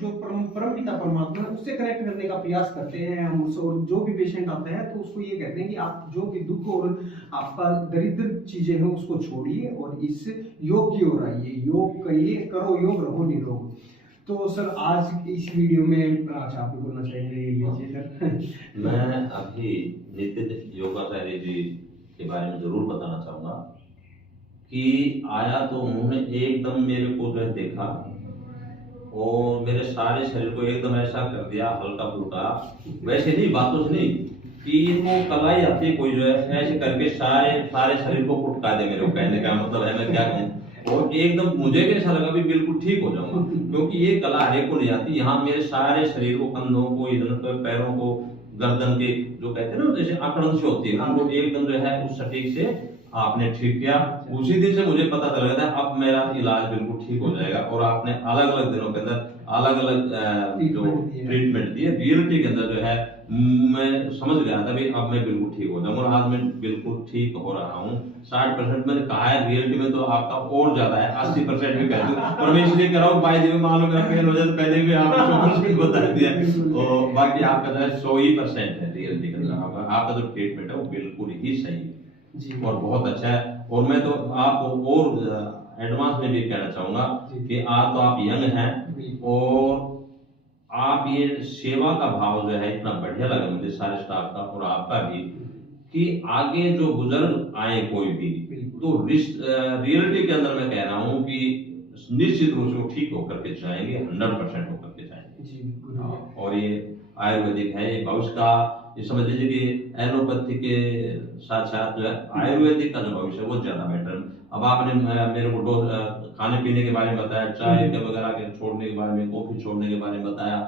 जो परम पिता परमात्मा है उससे कनेक्ट करने का प्रयास करते हैं हम उससे। और जो भी पेशेंट आता है तो उसको ये कहते हैं कि आप जो भी दुख और आपका दरिद्र चीजें हैं उसको छोड़िए और इस योग की ओर आइए, योग करिए, करो योग रहो निरोग। तो सर आज इस वीडियो में आज आप भी बोलना चाहेंगे ये सर? मैं अभी नितिन योगाचार्य जी के बारे में जरूर बताना चाहूंगा कि आया तो उन्होंने एकदम मेरे को जो है देखा और मेरे सारे शरीर को एकदम ऐसा कर दिया हल्का फुल्का, वैसे नहीं बातों से नहीं कि इनको कला ही आती है कोई जो है ऐसे करके सारे सारे शरीर को फुटका दे। मेरे को कहने का मतलब है मैं क्या कहूँ, और एकदम मुझे भी ऐसा लगा भी बिल्कुल ठीक हो जाऊंगा, क्योंकि ये कला हरेक को नहीं आती। यहाँ मेरे सारे शरीर को, कंधों को, इधर को, पैरों को, गर्दन के जो कहते हैं ना जैसे अकड़न से होती है, उनको एकदम जो है उस सटीक से आपने ठीक किया। उसी दिन से मुझे पता चल गया था अब मेरा इलाज बिल्कुल ठीक हो जाएगा। और आपने अलग अलग दिनों के अंदर अलग अलग जो ट्रीटमेंट दिए, रियलिटी के अंदर जो है मैं समझ गया था भी अब मैं बिल्कुल ठीक हो जाऊंगा। और आज मैं बिल्कुल ठीक हो रहा हूँ। 60% मैंने कहा है, रियलिटी में तो आपका और ज्यादा है, 80% भी कह दूं। और मैं इसलिए कह रहा हूँ बाय द वे मान लो मेरा फेल हो जाए तो पहले भी आपको 100% बता दिया। और बाकी आपका जो है 100% है रियलिटी के अंदर। आपका जो ट्रीटमेंट है वो बिल्कुल ही सही है और बहुत अच्छा है। और मैं तो आपको और एडवांस में भी कहना चाहूंगा कि आज तो आप यंग हैं और आप ये सेवा का भाव जो है इतना बढ़िया लगा मुझे सारे स्टाफ का और आपका भी, कि आगे जो बुजुर्ग आए कोई भी तो रियलिटी के अंदर मैं कह रहा हूँ कि निश्चित रूप से वो ठीक होकर के जाएंगे, 100% होकर के जाएंगे। और ये आयुर्वेदिक है, ये भविष्य का, ये समझ लीजिए कि एलोपैथी के साथ साथ जो है आयुर्वेदिक का जो भविष्य है वो ज्यादा बेटर। अब आपने मेरे को खाने पीने के बारे में बताया, चाय के वगैरह के छोड़ने के बारे में, कॉफी छोड़ने के बारे में बताया,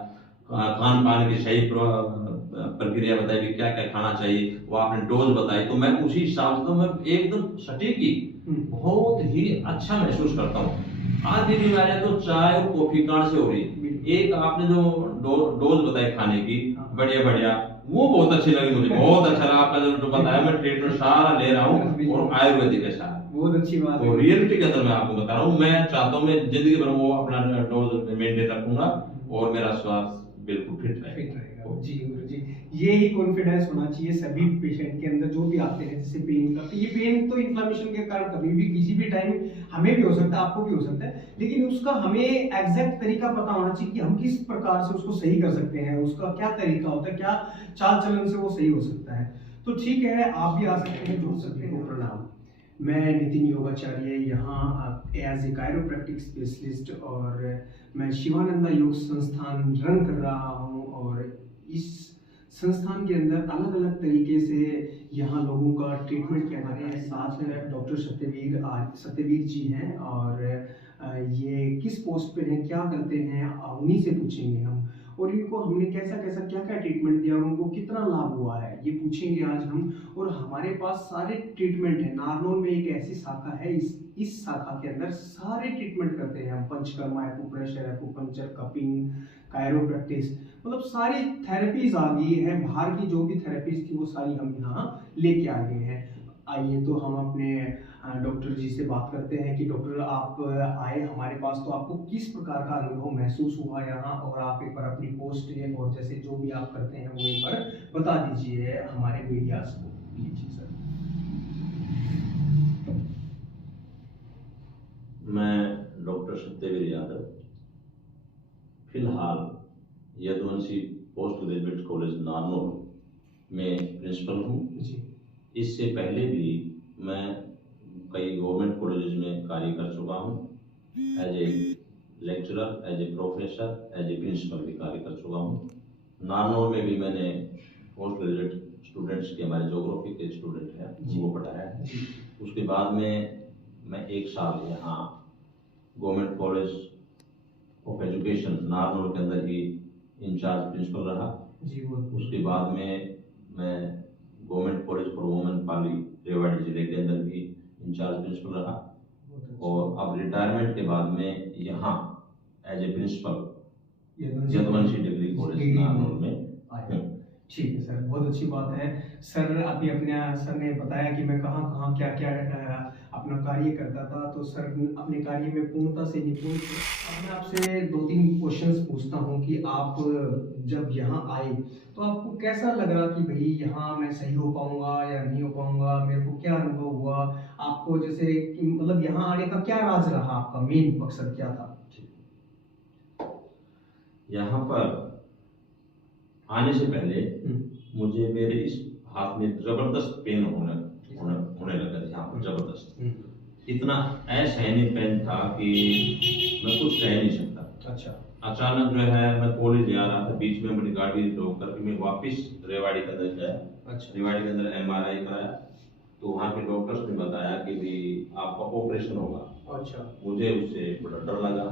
खान पान की सही प्रक्रिया बताई कि क्या क्या खाना चाहिए, वो आपने डोज बताई, तो मैं उसी हिसाब से तो मैं एकदम सटीक ही बहुत ही अच्छा महसूस करता हूँ। आज भी बीमारियां तो चाय और कॉफी कारण से हो रही है। एक आपने जो डोज बताई खाने की, बढ़िया बढ़िया, वो बहुत अच्छी लगी मुझे, बहुत अच्छा लगा आपका जो बताया। मैं ट्रीटमेंट सारा ले रहा हूँ और आयुर्वेदिक के साथ बहुत अच्छी बात है। तो रियलिटी के अंदर मैं आपको बता रहा हूँ, मैं चाहता हूँ मैं जिंदगी भर वो अपना डोज मेंटेन रखूंगा और मेरा स्वास्थ्य बिल्कुल फिट रहेगा। जी गुरु जी, ये ही कॉन्फिडेंस होना चाहिए सभी पेशेंट के अंदर जो भी आते हैं। जैसे पेन का, तो ये पेन तो इन्फ्लेमेशन के कारण कभी भी किसी भी टाइम हमें भी हो सकता है, आपको भी हो सकता है, लेकिन उसका हमें एग्जैक्ट तरीका पता होना चाहिए कि हम किस प्रकार से उसको सही कर सकते हैं, उसका क्या तरीका होता है, क्या चाल चलन से वो सही हो सकता है। तो ठीक है, आप भी आ सकते हैं, जुड़ सकते हैं। प्रणाम, मैं नितिन योगाचार्य यहाँ एज ए कायरोप्रैक्टिक स्पेशलिस्ट, और मैं शिवानंदा योग संस्थान रन कर रहा हूँ। और इस संस्थान के अंदर अलग अलग तरीके से यहाँ लोगों का ट्रीटमेंट किया जाता है। साथ में डॉक्टर सत्यवीर जी हैं, और ये किस पोस्ट पे हैं, क्या करते हैं, उन्हीं से पूछेंगे हम। और इनको हमने कैसा कैसा क्या क्या ट्रीटमेंट दिया और उनको कितना लाभ हुआ है ये पूछेंगे आज हम। और हमारे पास सारे ट्रीटमेंट है। नारनौल में एक ऐसी शाखा है, इस शाखा के अंदर सारे ट्रीटमेंट करते हैं हम। Panchakarma, acupressure, acupuncture, cupping, chiropractic, मतलब सारी थेरेपीज आ गई है। बाहर की जो भी थेरेपीज थी वो सारी हम यहाँ लेके आ गए हैं। आइए तो हम अपने डॉक्टर जी से बात करते हैं कि डॉक्टर आप आए हमारे पास तो आपको किस प्रकार का अनुभव महसूस हुआ यहाँ, और आप एक बार अपनी पोस्ट और जैसे जो भी आप करते हैं वो एक बार बता दीजिए हमारे मीडियाज को। लीजिए सर। मैं डॉक्टर सत्यवीर यादव, फिलहाल Yaduvanshi post graduate college Narnaul में प्रिंसिपल हूँ। इससे पहले भी मैं कई गवर्नमेंट कॉलेजेस में कार्य कर चुका हूँ, as a lecturer, as a professor, as a principal भी कार्य कर चुका हूँ। नारनौल में भी मैंने पोस्ट ग्रेजुएट स्टूडेंट्स के, हमारे ज्योग्राफी के स्टूडेंट हैं, उनको पढ़ाया है। उसके बाद में मैं 1 साल यहाँ government college of education Narnaul के अंदर ही इंचार्ज प्रिंसिपल रहा। उसके बाद में मैं गवर्नमेंट कॉलेज फॉर वुमेन पाली रेवाड़ी जिले के अंदर भी इंचार्ज प्रिंसिपल रहा। और अब रिटायरमेंट के बाद में यहाँ as a principal Yaduvanshi degree college Narnaul में हूँ। ठीक है सर, बहुत अच्छी बात है। सर अभी अपने सर ने बताया कि मैं कहाँ कहाँ क्या क्या अपना कार्य करता था, तो सर अपने कार्य में पूर्णता से निपुण थे। अब मैं आपसे 2-3 क्वेश्चंस पूछता हूँ कि आप जब यहाँ आए तो आपको कैसा लगा कि भाई यहाँ मैं सही हो पाऊंगा या नहीं हो पाऊंगा, मेरे को क्या अनुभव हुआ, आपको जैसे कि मतलब यहाँ आने का क्या राज रहा, आपका मेन मकसद क्या था? यहाँ पर आने से पहले मुझे मेरे इस हाथ में जबरदस्त पेन होने लगा था, यहाँ पर जबरदस्त, इतना असहनीय पेन था कि मैं कुछ कह नहीं सकता। अच्छा। अचानक जो है मैं कॉलेज जा रहा था, बीच में अपनी गाड़ी रोक करके मैं वापस रेवाड़ी के अंदर गया। अच्छा। रेवाड़ी के अंदर MRI कराया, तो वहाँ के डॉक्टर्स ने बताया कि भी आपका ऑपरेशन होगा। अच्छा। मुझे उससे बड़ा डर लगा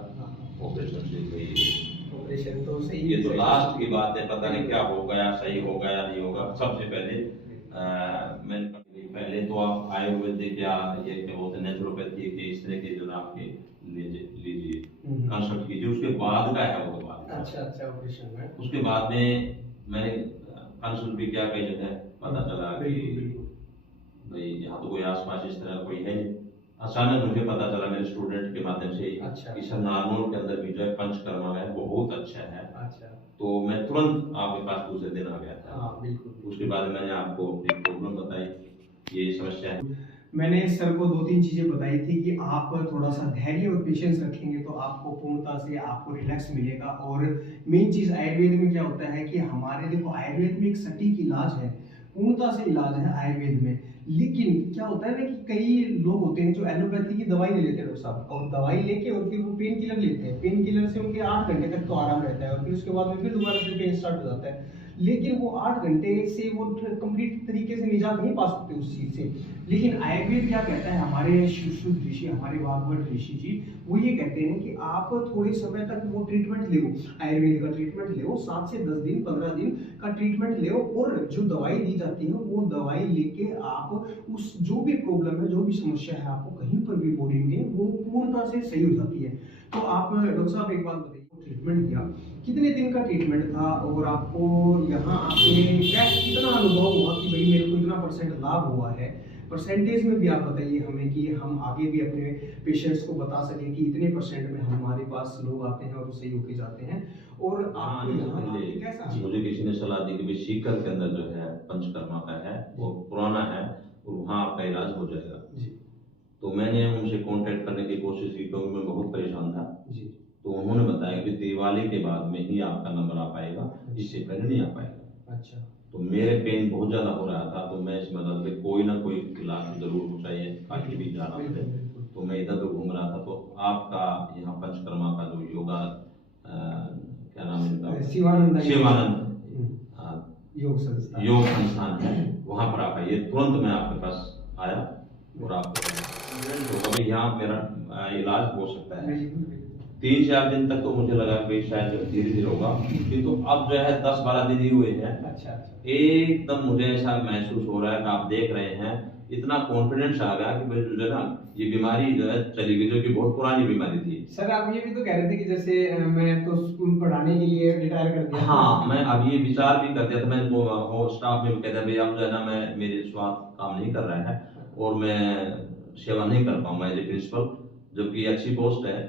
ऑपरेशन से, ऑपरेशन तो सही, ये तो लास्ट की बात है, पता नहीं क्या हो गया, सही होगा या नहीं होगा। सबसे पहले मैंने पहले तो आप आयुर्वेदिक या ये क्या बोलते हैं नेचुरोपैथी के इस तरह के जो आपके लीजिए कंसल्ट कीजिए, उसके बाद का है वो बात। अच्छा अच्छा, ऑपरेशन में उसके बाद में मैंने कंसल्ट भी किया कई जगह, पता चला कि भाई यहाँ तो कोई आसपास इस तरह कोई है नहीं। अचानक मुझे पता चला मेरे स्टूडेंट के माध्यम से कि सर नारनौल के अंदर भी जो है पंचकर्मा है बहुत अच्छा है। अच्छा। तो मैं तुरंत आपके पास दूसरे दिन आ गया था। हाँ बिल्कुल। उसके बाद मैंने आपको अपनी प्रॉब्लम बताई, ये समस्या है। मैंने सर को 2-3 चीजें बताई थी कि आप थोड़ा सा धैर्य और पेशेंस रखेंगे तो आपको पूर्णता से आपको रिलैक्स मिलेगा। और मेन चीज आयुर्वेद में क्या होता है कि हमारे देखो आयुर्वेद में एक सटीक इलाज है, पूर्णता से इलाज है आयुर्वेद में। लेकिन क्या होता है ना कि कई लोग होते हैं जो एलोपैथी की दवाई ले लेते हैं डॉक्टर साहब, और दवाई लेके और फिर वो पेन किलर लेते हैं, पेन किलर से उनके 8 घंटे तक तो आराम रहता है और फिर उसके बाद में फिर दोबारा से पेन स्टार्ट हो जाता है। लेकिन वो 8 घंटे से वो कंप्लीट तरीके से निजात नहीं पा सकते उस चीज से। लेकिन आयुर्वेद क्या कहता है, हमारे शुद्ध ऋषि, हमारे भागवत ऋषि जी वो ये कहते हैं कि आप थोड़े समय तक वो ट्रीटमेंट ले, आयुर्वेद का ट्रीटमेंट ले, 7 से 10 दिन 15 दिन का ट्रीटमेंट ले, और जो दवाई दी जाती है वो दवाई लेके आप उस जो भी प्रॉब्लम है, जो भी समस्या है आपको कहीं पर भी बॉडी में, वो पूर्णता से सही हो जाती है। तो आप डॉक्टर साहब एक बात बताइए, ट्रीटमेंट किया कितने दिन का ट्रीटमेंट था और आपको यहाँ आके क्या कितना अनुभव हुआ कि भाई मेरे को इतना परसेंट लाभ हुआ है? परसेंटेज में भी आप बताइए हमें कि हम आगे भी अपने पेशेंट्स को बता सकें कि इतने परसेंट में हमारे पास लोग आते हैं और सही होके जाते हैं। और आपको यहाँ आके कैसा? मुझे किसी ने सलाह दी कि भाई सीकर के अंदर जो है पंचकर्मा का है, वो पुराना है और वहाँ आपका इलाज हो जाएगा जी। तो मैंने उनसे कांटेक्ट करने की कोशिश की क्योंकि मैं बहुत परेशान था जी। तो उन्होंने बताया कि दिवाली के बाद में ही आपका नंबर आ पाएगा, इससे पहले नहीं आ पाएगा। अच्छा। तो मेरे पेन बहुत ज्यादा हो रहा था, तो मैं इस मदद से कोई ना कोई इलाज जरूर हो चाहिए, काशी भी जाना पड़े। तो मैं इधर तो घूम रहा था, तो आपका यहाँ पंचकर्मा का जो योगा क्या नाम है इनका, शिवानंद योग संस्थान है, वहां पर आप आइए। तुरंत मैं आपके पास आया और आपको अभी यहाँ मेरा इलाज हो सकता है। 3-4 दिन तक तो मुझे लगा कि शायद धीरे धीरे होगा, किंतु अब जो है 10-12 दिन ही हुए हैं। अच्छा। एकदम मुझे ऐसा महसूस हो रहा है कि आप देख रहे हैं, इतना कॉन्फिडेंस आ गया कि जो है ना ये बीमारी जो है चली गई, जो कि बहुत पुरानी बीमारी थी। सर आप ये भी तो कह रहे थे कि जैसे मैं तो स्कूल पढ़ाने के लिए रिटायर कर दिया। हाँ, मैं अब ये विचार भी कर दिया था, मैं स्टाफ में भी कहता भाई अब जो है ना मैं मेरे स्वास्थ्य काम नहीं कर रहा है और मैं सेवा नहीं कर पाऊंगा एज ए प्रिंसिपल, जबकि अच्छी पोस्ट है,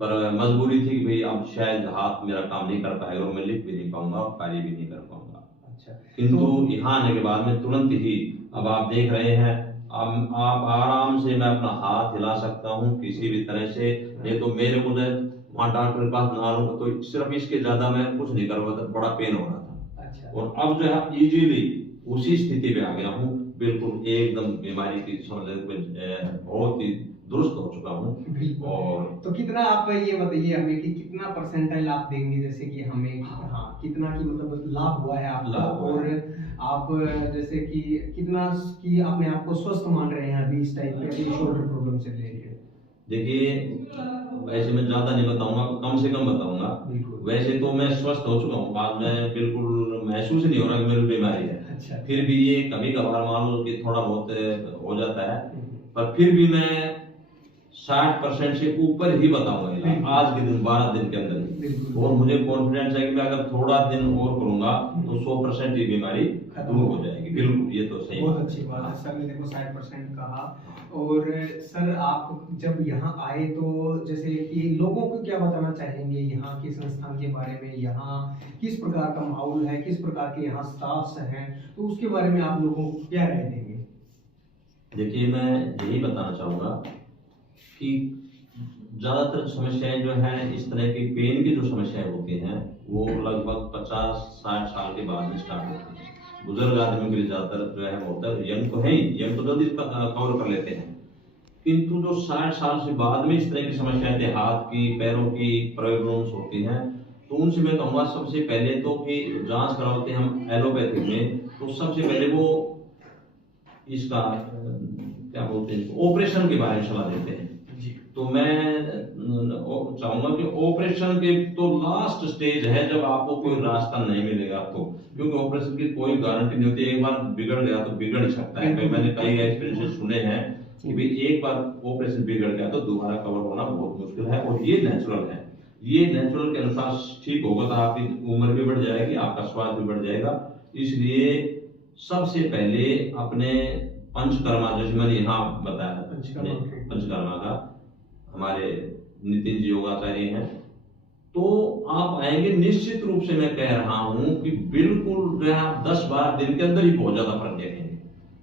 पर मजबूरी थी कि भाई अब शायद हाथ मेरा काम नहीं कर पाएगा और मैं लिख भी नहीं पाऊंगा और कार्य भी नहीं कर पाऊंगा। अच्छा। किंतु यहाँ आने के बाद में तुरंत ही अब आप देख रहे हैं, अब आप आराम से मैं अपना हाथ हिला सकता हूँ किसी भी तरह से। नहीं तो मेरे को वहाँ डॉक्टर के पास ना रहूंगा तो सिर्फ इसके ज्यादा मैं कुछ नहीं कर पाता, बड़ा पेन हो रहा था। अच्छा। और अब जो है इजीली उसी स्थिति पे आ गया हूँ, बिल्कुल एकदम बीमारी की बहुत ही दुरुस्त हो चुका हूँ। और तो कितना आप ये बताइए हमें कि कितना परसेंटाइल आप देंगे, जैसे कि हमें हाँ कितना की मतलब लाभ हुआ है आपका, और आप जैसे कि कितना की आपने आपको स्वस्थ मान रहे हैं अभी इस टाइप पे शोल्डर प्रॉब्लम से रिलेटेड? देखिए वैसे मैं ज्यादा नहीं बताऊंगा, कम से कम बताऊंगा। वैसे तो मैं स्वस्थ हो चुका हूँ, बाद में बिल्कुल महसूस नहीं हो रहा कि मेरी बीमारी है। अच्छा। फिर भी ये कभी कभार मान लो कि थोड़ा बहुत हो जाता है, पर फिर भी मैं 60% से ऊपर ही बताऊंगा इलाज आज के दिन 12 दिन के अंदर बिल्कुल। और मुझे कॉन्फिडेंस है कि मैं अगर थोड़ा दिन और करूंगा तो 100% ये बीमारी दूर हो जाएगी। बिल्कुल, ये तो सही बहुत बात अच्छी बात है हाँ। सर ने देखो 60% कहा। और सर आप जब यहाँ आए तो जैसे कि लोगों को क्या बताना चाहेंगे यहाँ के संस्थान के बारे में, यहाँ किस प्रकार का माहौल है, किस प्रकार के यहाँ स्टाफ्स हैं, तो उसके बारे में आप लोगों को क्या राय देंगे? देखिए, मैं यही बताना चाहूँगा कि ज़्यादातर समस्याएं जो हैं इस तरह की पेन की जो समस्याएं होती हैं वो लगभग 50-60 साल के बाद में स्टार्ट होती हैं। बुजुर्ग आदमी के लिए ज़्यादातर जो है वो होता है, यंग तो है ही, यंग तो जल्दी कवर कर लेते हैं, किंतु जो 60 साल से बाद में इस तरह की समस्याएं थे, हाथ की पैरों की प्रॉब्लम्स होती हैं, तो उनसे मैं कहूँगा सबसे पहले तो कि जांच कराते हैं हम एलोपैथी में, तो सबसे पहले वो इसका क्या बोलते हैं ऑपरेशन के बारे में सलाह देते हैं। तो मैं चाहूंगा कि ऑपरेशन के तो लास्ट स्टेज है जब आपको कोई रास्ता नहीं मिलेगा तो, क्योंकि ऑपरेशन की कोई गारंटी नहीं होती, एक बार बिगड़ गया तो बिगड़ ही सकता है। मैंने कई एक्सपीरियंसेस सुने हैं कि भाई एक बार ऑपरेशन बिगड़ गया तो दोबारा कवर होना बहुत मुश्किल है, और ये नेचुरल है। ये नेचुरल के अनुसार ठीक होगा तो आपकी उम्र भी बढ़ जाएगी, आपका स्वास्थ्य भी बढ़ जाएगा। इसलिए सबसे पहले अपने पंचकर्मा, जैसे मैंने यहाँ बताया पंचकर्मा का, हमारे नितिन जी योगाचार्य हैं, तो आप आएंगे निश्चित रूप से मैं कह रहा हूं कि बिल्कुल जो है 10-12 दिन के अंदर ही बहुत ज्यादा फर्क देखेंगे।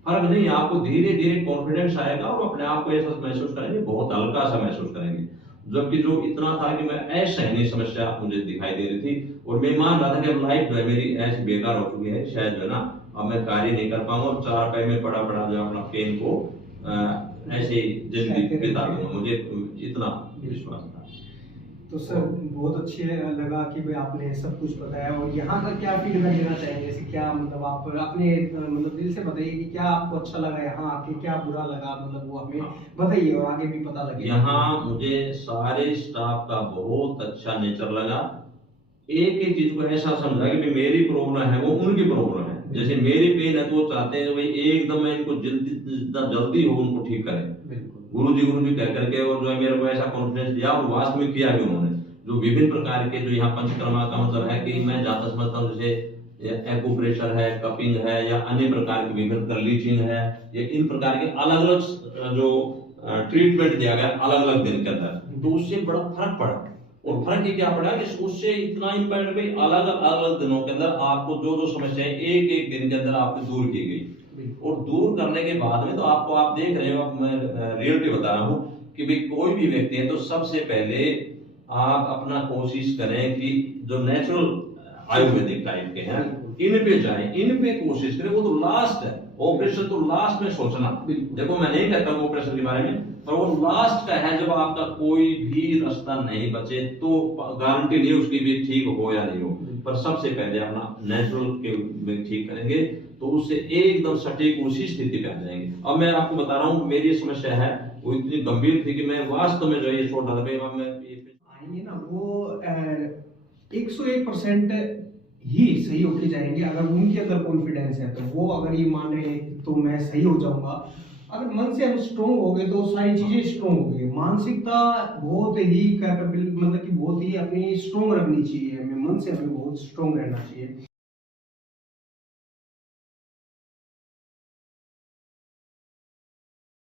फर्क नहीं, आपको धीरे धीरे कॉन्फिडेंस आएगा और अपने आप को ऐसा महसूस करेंगे, बहुत हल्का सा महसूस करेंगे। जबकि जो इतना था कि मैं ऐसा ही नहीं समस्या मुझे दिखाई दे रही थी और मैं मान रहा था कि अब लाइफ जो है मेरी ऐसी बेकार हो चुकी है, शायद जो है ना अब मैं कार्य नहीं कर पाऊंगा और 4 पैर में पड़ा पड़ा जो अपना पेन को ऐसे ही जिंदगी बिता दूंगा, मुझे इतना विश्वास था। तो सर बहुत अच्छे लगा कि भाई आपने सब कुछ बताया। और यहाँ का क्या फीडबैक देना चाहेंगे, जैसे क्या मतलब आप अपने मतलब दिल से बताइए कि क्या आपको अच्छा लगा यहाँ आके, क्या बुरा लगा, मतलब वो हमें बताइए और आगे भी पता लगे। यहाँ मुझे सारे स्टाफ का बहुत अच्छा नेचर लगा। एक एक चीज को ऐसा समझा कि मेरी प्रॉब्लम है वो उनकी प्रॉब्लम है। जैसे मेरी पेन है तो वो चाहते हैं भाई एकदम मैं इनको जल्दी हो उनको ठीक करें, गुरु जी कह करके, और जो है मेरे को ऐसा कॉन्फिडेंस दिया और वास्तव में किया भी उन्होंने। जो विभिन्न प्रकार के जो यहाँ पंचकर्मा का मतलब है कि मैं ज्यादा समझता हूँ, जैसे एक्यूप्रेशर है, कपिंग है, या अन्य प्रकार की विभिन्न लीचिंग है, या इन प्रकार के अलग अलग जो ट्रीटमेंट दिया गया अलग अलग दिन के अंदर, तो उससे बड़ा फर्क पड़ा। और फर्क ये क्या पड़ा कि उससे इतना इम्पैक्ट भी अलग अलग दिनों के अंदर आपको जो जो समस्याएं एक एक दिन के अंदर आपको दूर की गई, और दूर करने के बाद में तो आपको आप देख रहे हो, मैं रियलिटी बता रहा हूँ कि भाई कोई भी व्यक्ति है तो सबसे पहले आप अपना कोशिश करें कि जो नेचुरल आयुर्वेदिक टाइप के हैं इन पे जाएं, इन पे कोशिश करें। वो तो लास्ट है, ऑपरेशन तो लास्ट में सोचना। देखो मैं नहीं कहता ऑपरेशन के बारे में, पर वो लास्ट का है जब आपका कोई भी रास्ता नहीं बचे, तो गारंटी नहीं उसकी भी ठीक हो या नहीं हो, पर सबसे पहले अपना नेचुरल के ठीक करेंगे तो उससे एकदम सटीक उसी स्थिति पे आ जाएंगे। अब मैं आपको बता रहा हूँ मेरी समस्या है वो इतनी गंभीर थी कि मैं वास्तव में जो ये छोड़ रहा था मैं आएंगे ना वो 101% ही सही होके जाएंगे। अगर उनके अंदर कॉन्फिडेंस है तो वो अगर ये मान रहे हैं तो मैं सही हो जाऊंगा। अगर मन से हम स्ट्रोंग हो गए तो सारी चीजें स्ट्रोंग हो गई। मानसिकता बहुत ही कैपेबल, मतलब कि बहुत ही अपनी स्ट्रोंग रखनी चाहिए, हमें मन से हमें बहुत स्ट्रोंग रहना चाहिए।